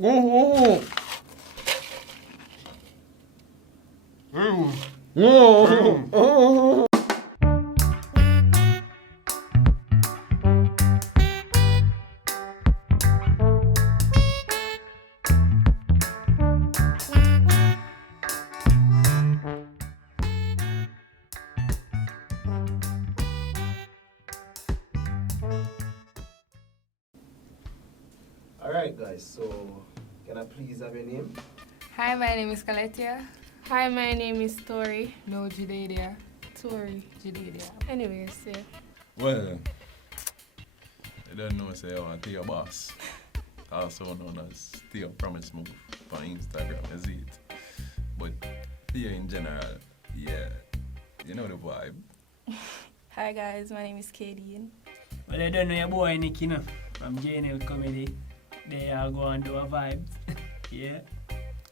Oh. Oh. Alright guys, so can I please have your name? Hi, my name is Kaletia. Hi, my name is Tori. No, Judadia. Tori. Judadia. Anyways, yeah. Well, I don't know, say I want to be your boss. Also known as Theo Promise Move on Instagram, is it? But here in general, yeah, you know the vibe. Hi guys, my name is Katie. Well, I don't know your boy Nicky, no? From Jnel Comedy. They are going to do a vibes. Yeah.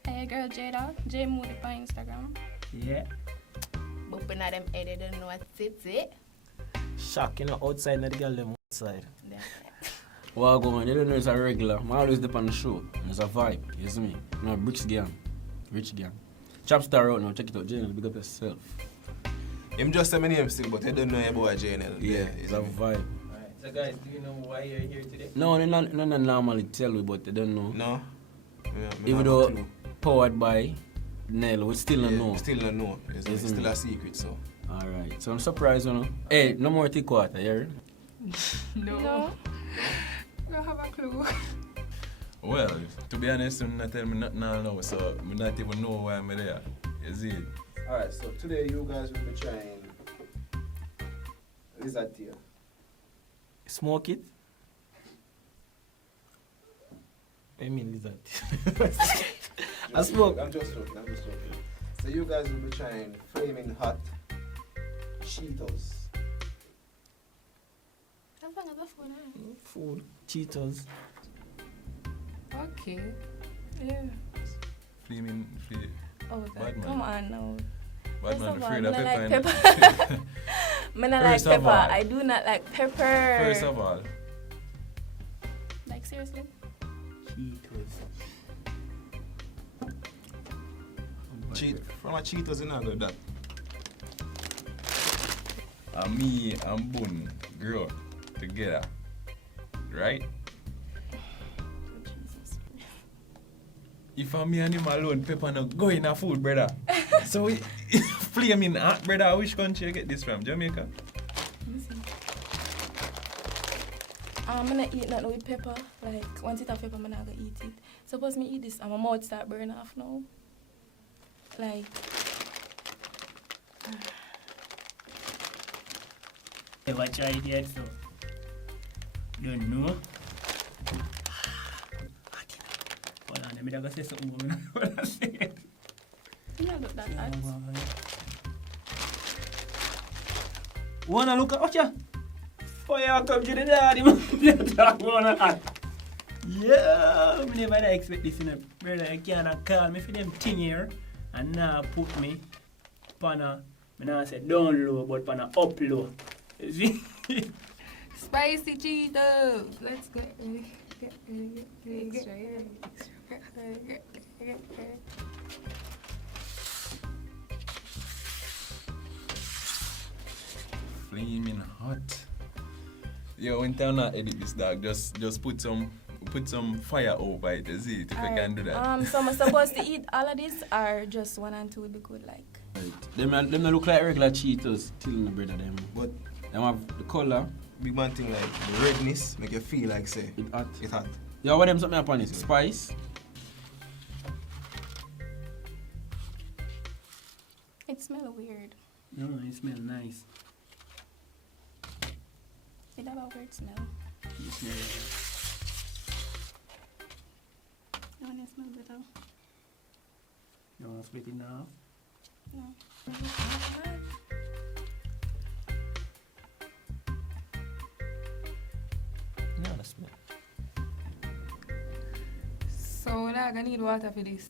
Hey girl Jada, J Moody on Instagram. Yeah. Booping at them head, they don't know what's it. Shock, you know, outside, not the girl them outside. Well, go on, you don't know it's a regular. I always dip on the show. It's a vibe, you see me? No, Bricks Gang. Rich Gang. Chapstar out now, check it out, Jnel, big up yourself. Him just say my name still, but I don't know about Jnel. Yeah, it's a vibe. So guys, do you know why you're here today? No, they not normally tell me, but they don't know. No? Even though powered by Nell, we still don't know. Still don't know. It's still a secret, so. Alright, so I'm surprised, you know. Hey, no more thick water, you heard? No. I don't have a clue. Well, to be honest, I'm not telling me nothing now, so I not even know why I'm there. You see it? Alright, so today you guys will be trying lizard tail. Smoke it? I mean lizard. I smoke. I'm just joking. So you guys will be trying flaming hot Cheetos. As long as the phone, Food. Cheetos. Okay. Yeah. Flaming, Oh, Bad God. man. Come on now. bad man, First of afraid all, of I pepper. like innit? pepper. I don't like First of pepper. all. I do not like pepper. First of all, Like seriously? Cheetos. From a Cheetos, you know, got that. and me and Buhn grow together, right? If I'm me and him alone, pepper no go in a food, brother. So we flaming hot, brother. Which country you get this from? Jamaica? I'm gonna eat nothing with pepper. Like, once it have pepper, I'm not gonna eat it. Suppose me eat this and my mouth start burning off now. Like, Hey, what try it yet, so? Don't know. Hold on, let me just say something more. What I say? you not look that hot. Wanna look at what ya? Fire come to the daddy, man. Talk wanna act. Yeah, I never expect this, you know. Brother, you can't call me for them thing here and now put me on a, I now say down low, but on a up low. You see? Spicy Cheetos. Let's go. Flaming hot. Yo, when time not edit this dog, just put some fire over it, is it? If I can do that. So I'm supposed to eat all of this or just one and two would be good, like? Right. Them not look like regular Cheetos, still no brother them. But Them have the colour, big man thing like the redness make you feel like say it hot. it hot. Yeah, what them something upon it? Spice. It smells weird. No, it smells nice. It have a weird smell. It smells You want to smell better? You want to split it now? No. Yeah, that's me. So we're not gonna need water for this.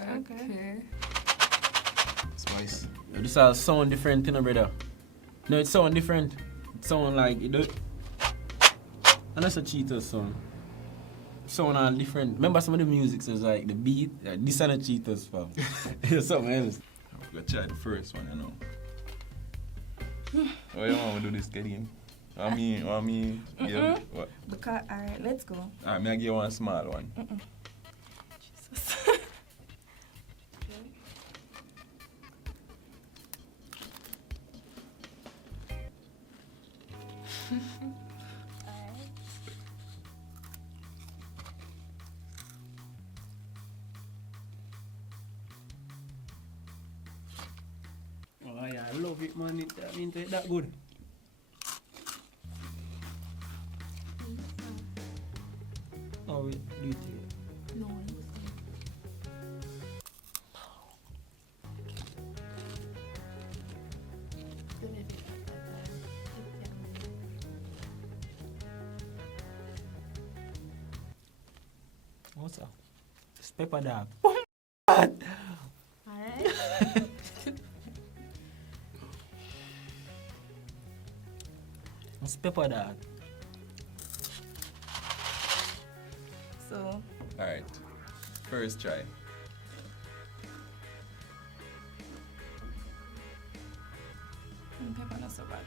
Okay. Spice. Yo, this all sound different, you know, brother. No, it sound different. It sound like it do. And that's a Cheetos song. sound all different. Remember some of the music says like the beat, like this and the Cheetos fam. It's something else. I'm gonna try the first one, you know. Oh, you want to do this game? Want me, yeah, what? Because, alright, let's go. Alright, me I give you one small one. Jesus. Oh yeah, I love it, man. It means it's that good. Oh, wait, do it again. No, What's up? It's pepper dog. alright. It's pepper dog. So, Alright, first try. pepper not so bad.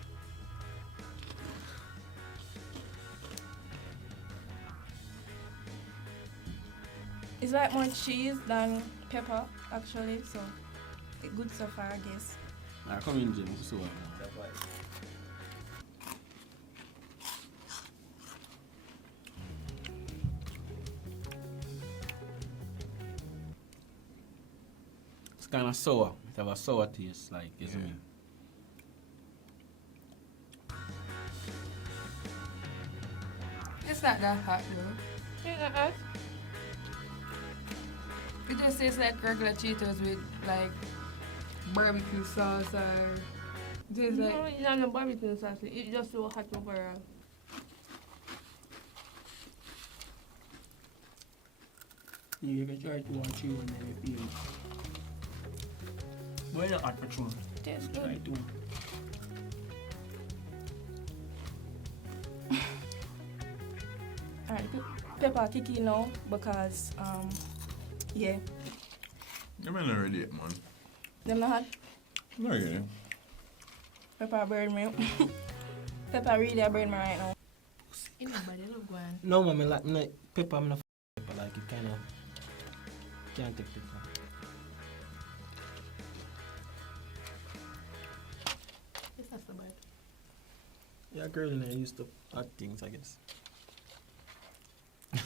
It's like more cheese than pepper, actually, so it's good so far, I guess. I come in, Jim. So, it's kind of sour. It have a sour taste, like, isn't it? It's not that hot though. Ain't that hot? It just tastes like regular Cheetos with like barbecue sauce or it tastes like No, it's not no barbecue sauce. It's just so hot overall. You can try to watch you and then you feel it. But it's not hot for sure. Tastes Try good. to. Alright, pepper kick in now because, yeah, You may not relate, man. them not hot. No, yeah. Pepper burn me. Pepper really burn me right now. anybody look one. No, man, me like pepper. I'm not pepper. Like it kind of can't take pepper. It's not so bad. Yeah, girl, and I used to add things, I guess.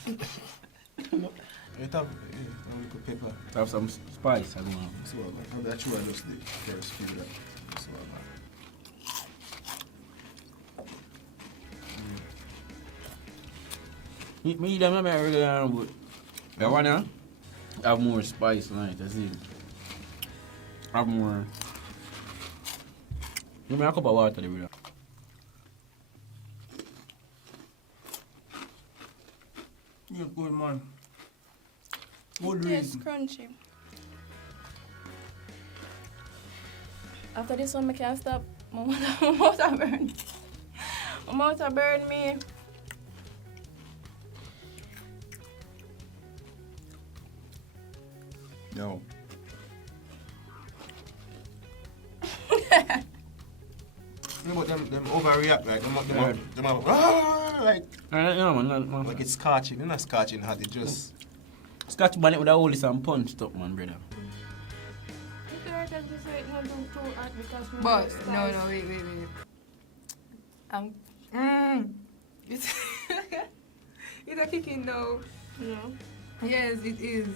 You have a little pepper. Have some spice, I don't know. So that's why I just the first few that. So Me them not regular, but that one yeah, have more spice on it. That's it. Have more. Give me a cup of water, there, brother. You're good, man. Good It tastes reason. crunchy. After this one, I can't stop. My mouth a burn. My mouth a burn me. Yo. No, but them overreact like like Yeah, man. like it's scotching. It's not scotching hot. It just Scotch bonnet with a hole is and punched up, man, brother. But no, wait. It's it's a kicking though. No. Yes, it is.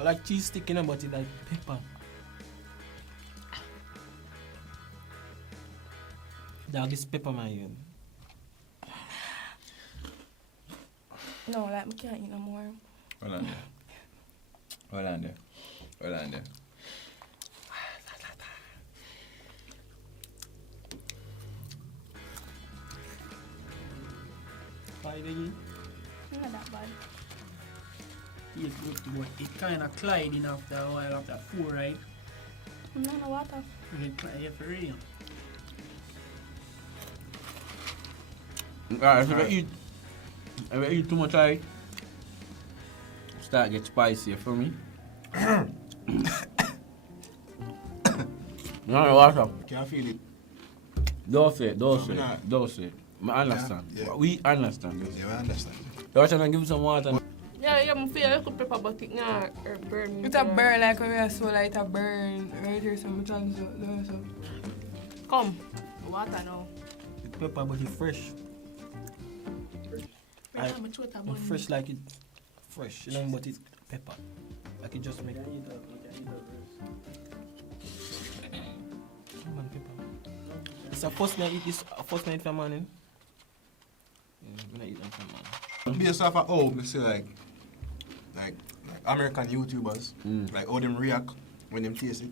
I like cheese sticking in, but it like pepper. Dog is pepper, man. No, like, I can't eat no more. Hold on there. Five again. Not that bad. It's good, but it kind of gliding after a while, after 4, right? No water. It glide for real. Alright, if you eat too much I start get spicy for me. No water. Can feel it. Don't say. Nah. Don't say. I understand. Yeah. We understand this. Yeah, I understand. You're trying to give some water. Yeah, I feel like I could pepper, but it not burn me. It's a burn like when we are so light a burn. Right here, some chance so. Come, water now. It's pepper, but it's fresh. It's fresh like it fresh, you know, but it's pepper. Like it just make. Come on, pepper. It's a first night eat this first night for morning. I'm gonna eat them for morning. Based off of how I see like American YouTubers, like how them react when them taste it.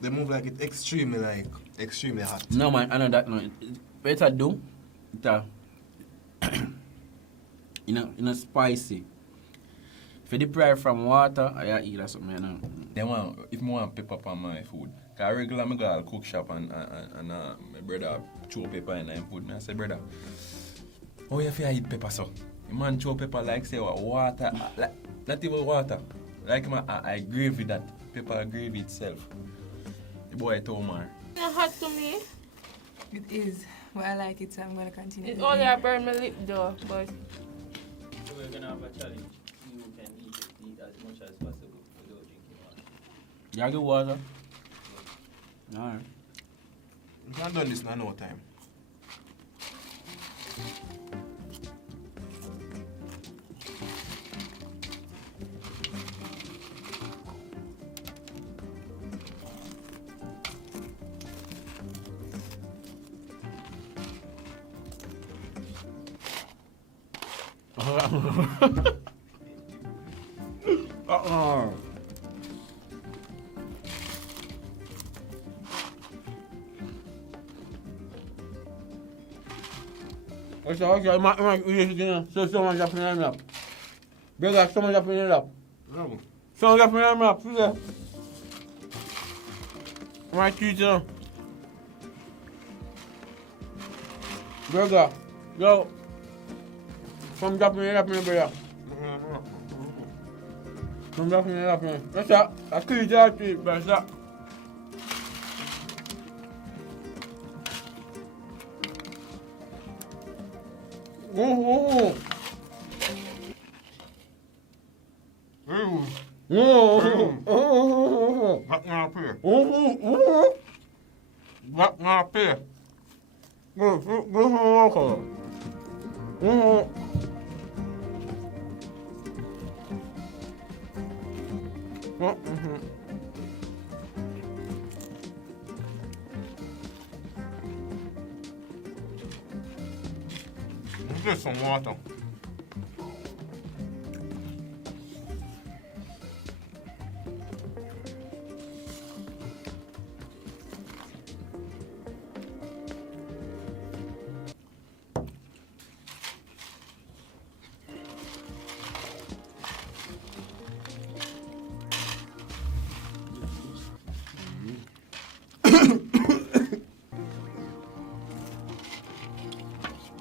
They move like it extremely hot. No man, I know that no. Better do. It you know spicy. If you deprive from water, I eat or something, you know. Then if I want pepper on my food, because regular I go to cook shop and my brother throw pepper in my food. I say, brother, how you feel eat pepper so? The man throw pepper like say water, like, not even water. Like I gravy that, pepper gravy itself. The boy told me. It's not hot to me. It is, but I like it, so I'm gonna continue. It's only I burn my lip though, but So we're gonna have a challenge. You can eat as much as possible without drinking water. You get water? Alright. You can't do this in no time. Okay, so someone got me up. Brother, someone got me up. Someone got me up, please. My teacher. Brother, yo. Someone got me up, brother. Someone got me up, man. That's that. I couldn't tell you, but that's that. Back now up here. Back now up here. Get some water.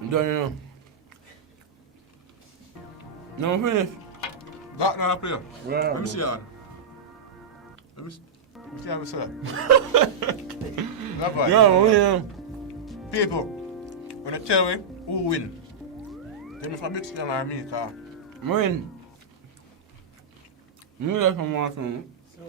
Done, you know. No, I'm finished. Back now up here. Yeah. Let me see that. Let me see how I say that. That boy. Yeah. People, when they tell me who win, they must have mixed them or me, car. Win. You got some water. So